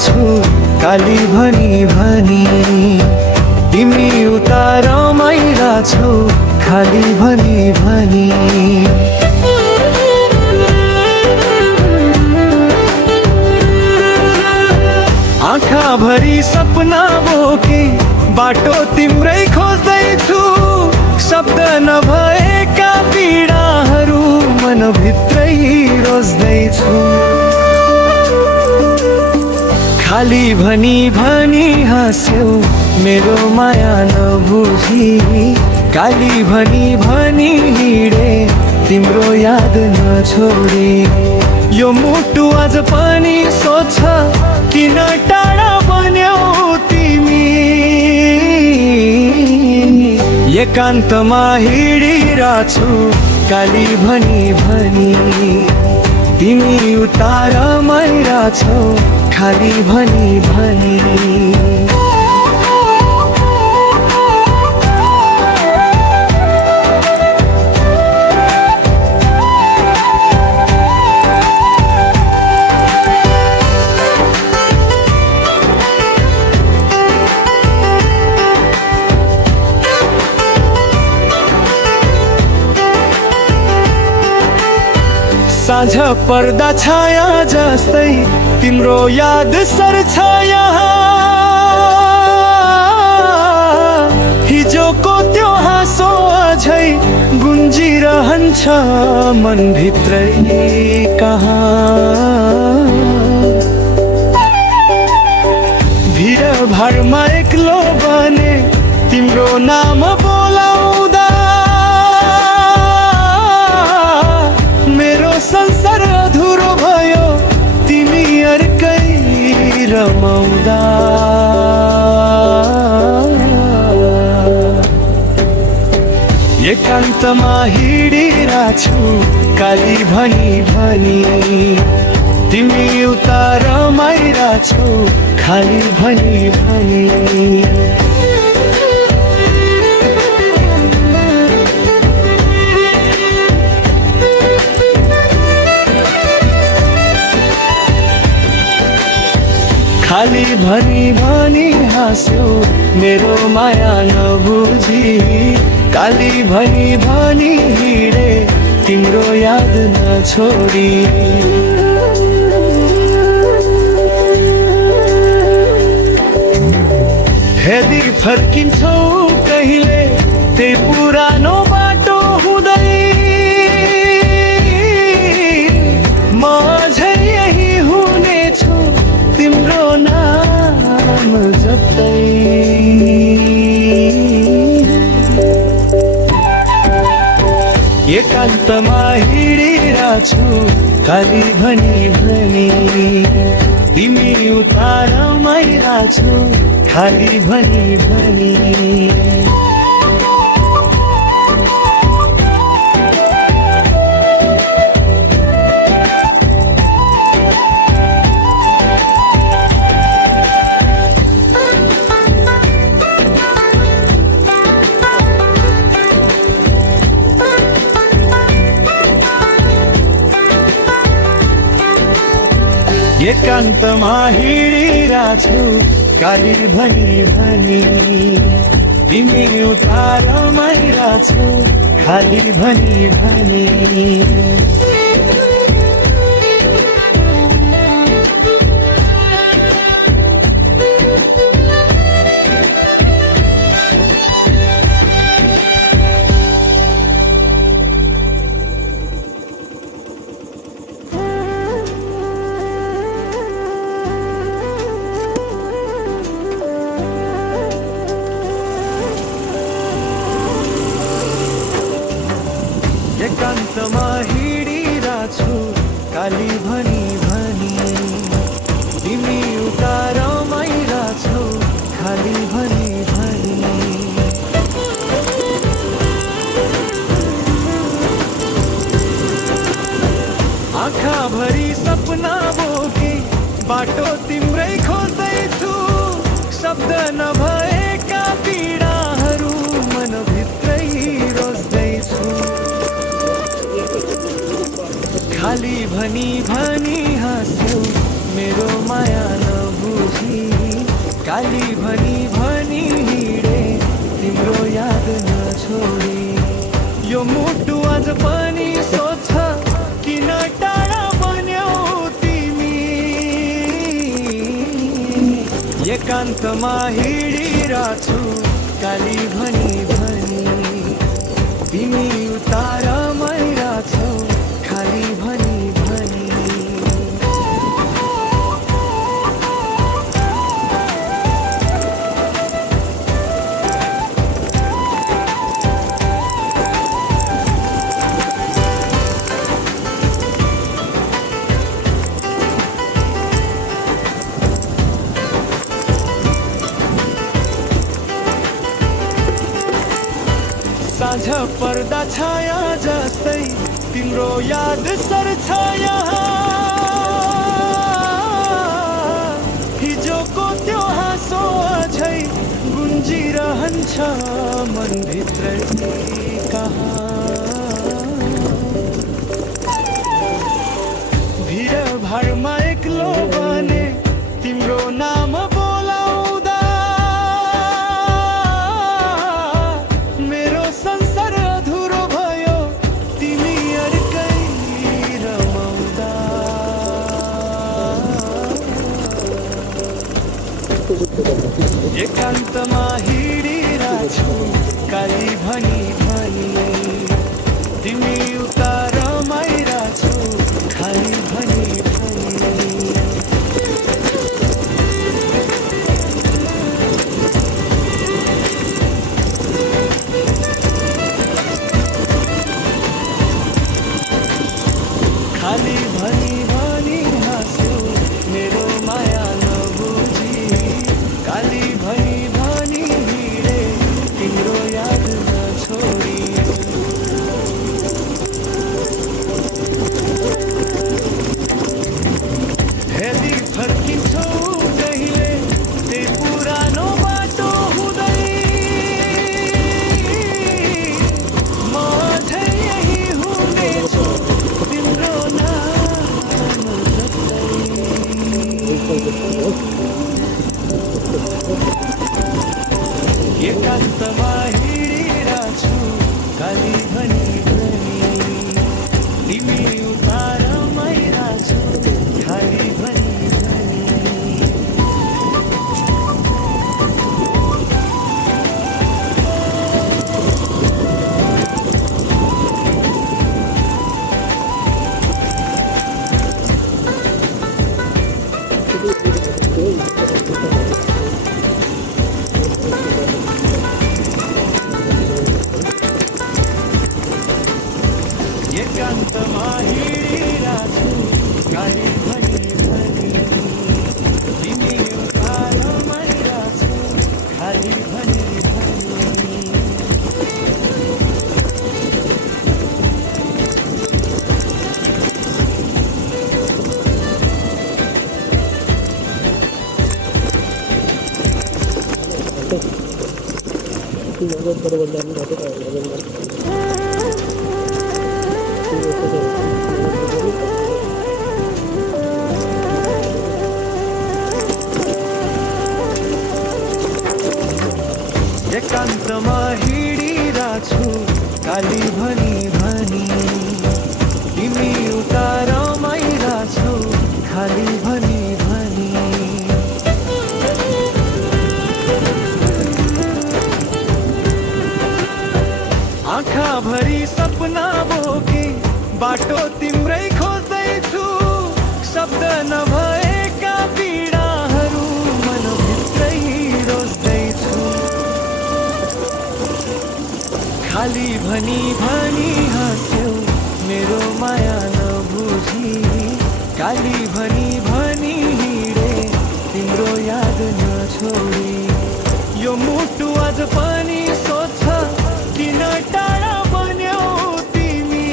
छु काली भनी भनी, तिमी उता रमाइरा छौ खाली भनी भनी। आँखा भरी सपना बोकी बाटो तिम्रै खोज्दैछु, शब्द नभएका पीडाहरू मनभित्रै रोज्दैछु। खाली भनी भनी हाँस्यौ मेरो माया नबुझी, काली भनी भनी हिँडे तिम्रो याद नछोडी। यो मुटु आज पनि सोध्छ किन टाढा बन्यौ तिमी, एकान्तमा हिँडिरहेछु काली भनी भनी, तिमी उता रमाइरा छौ खाली भनी भनी। साँझ पर्दा छाया जस्तै तिम्रो याद सर्छ यहाँ, हिजोको त्यो हाँसो अझै गुन्जिरहन्छ मनभित्रै कहाँ। भिडभाडमा एक्लो बने तिम्रो नाम बोलाउँदा, मेरो संसार अधुरो भयो तिमी अर्कै रमाउँदा। एकान्तमा हिँडिरहेछु काली भनी भनी, तिमी उता रमाइरा छौ खाली भनी भनी। खाली भनी भनी हाँस्यौ मेरो माया नबुझी, काली भनी भनी हिँडे तिम्रो याद नछोडी। यदि फर्किन्छौ कहिले त्यही पुरानो बाटो हुँदै, म अझै यही हुनेछु तिम्रो नाम जप्दै। एकान्तमा हिँडिरहेछु काली भनी भनी, तिमी उता रमाइरा छौ खाली भनी भनी। एकान्तमा हिँडिरहेछु काली भनी भनी, तिमी उता रमाइरा छौ खाली भनी भनी। एकान्तमा हिँडिरहेछु काली भनी भनी, तिमी उता रमाइरा छौ खाली भनी भनी। आँखा भरी सपना बोकी बाटो तिम्रै खोज्दैछु, शब्द नभएका पीडाहरू मनभित्रै रोज्दैछु। खाली भनी भनी हाँस्यौ मेरो माया नबुझी, काली भनी भनी हिँडे तिम्रो याद नछोडी। यो मुटु आज पनि सोध्छ किन टाढा बन्यौ तिमी। एकान्तमा हिँडिरहेछु काली भनी भनी, तिमी उतार मैरा छौ खाली भनी भनी। साँझ पर्दा छाया जस्तै तिम्रो याद सर्छ यहाँ। हिजोको त्यो हाँसो अझै गुन्जिरहन्छ मनभित्रै कहाँ। भिडभाडमा एक्लो बने तिम्रो नाम बोलाउँदा मेरो संसार अधुरो भयो तिमी अर्कै रमाउँदा। एकान्तमा हिँडिरहेछु काली भनी भनी, तिमी उतार मैरा छौ खाली भनी भनी। खाली भनी भनी हाँस्यो मेरो माया नबुझी, काली भनी भनी हिँडे तिम्रो याद नछोडी। यदि फर्किन्छौ कहिले त्यही पुरानो बाटो हुँदै, म अझै यही हुनेछु तिम्रो नाम जप्दै। एकान्तमा हिँडिरहेछु काली भनी भनी, तिमी उतार मैरा छौ खाली भनी भनी। एकान्तमा हिँडिरहेछु काली भनी भनी, तिमी उतार मैरा छौ खाली भनी भनी। एकान्तमा हिँडिरहेछु काली भनी भनी, तिमी उतार मैरा छौ खाली भनी भनी। आँखाभरि सपना बोकी बाटो तिम्रै खोज्दैछु, शब्द नभएका पीडाहरू मनभित्रै रोज्दैछु। खाली भनी भनी हाँस्यो मेरो माया नबुझी, काली भनी भनी हिँडे तिम्रो याद नछोडी। यो मुटु आज पनि सोध्छ किन टाढा बन्यौ तिमी।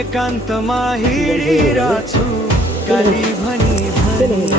एकान्तमा हिँडिरहेछु काली भनी भनी,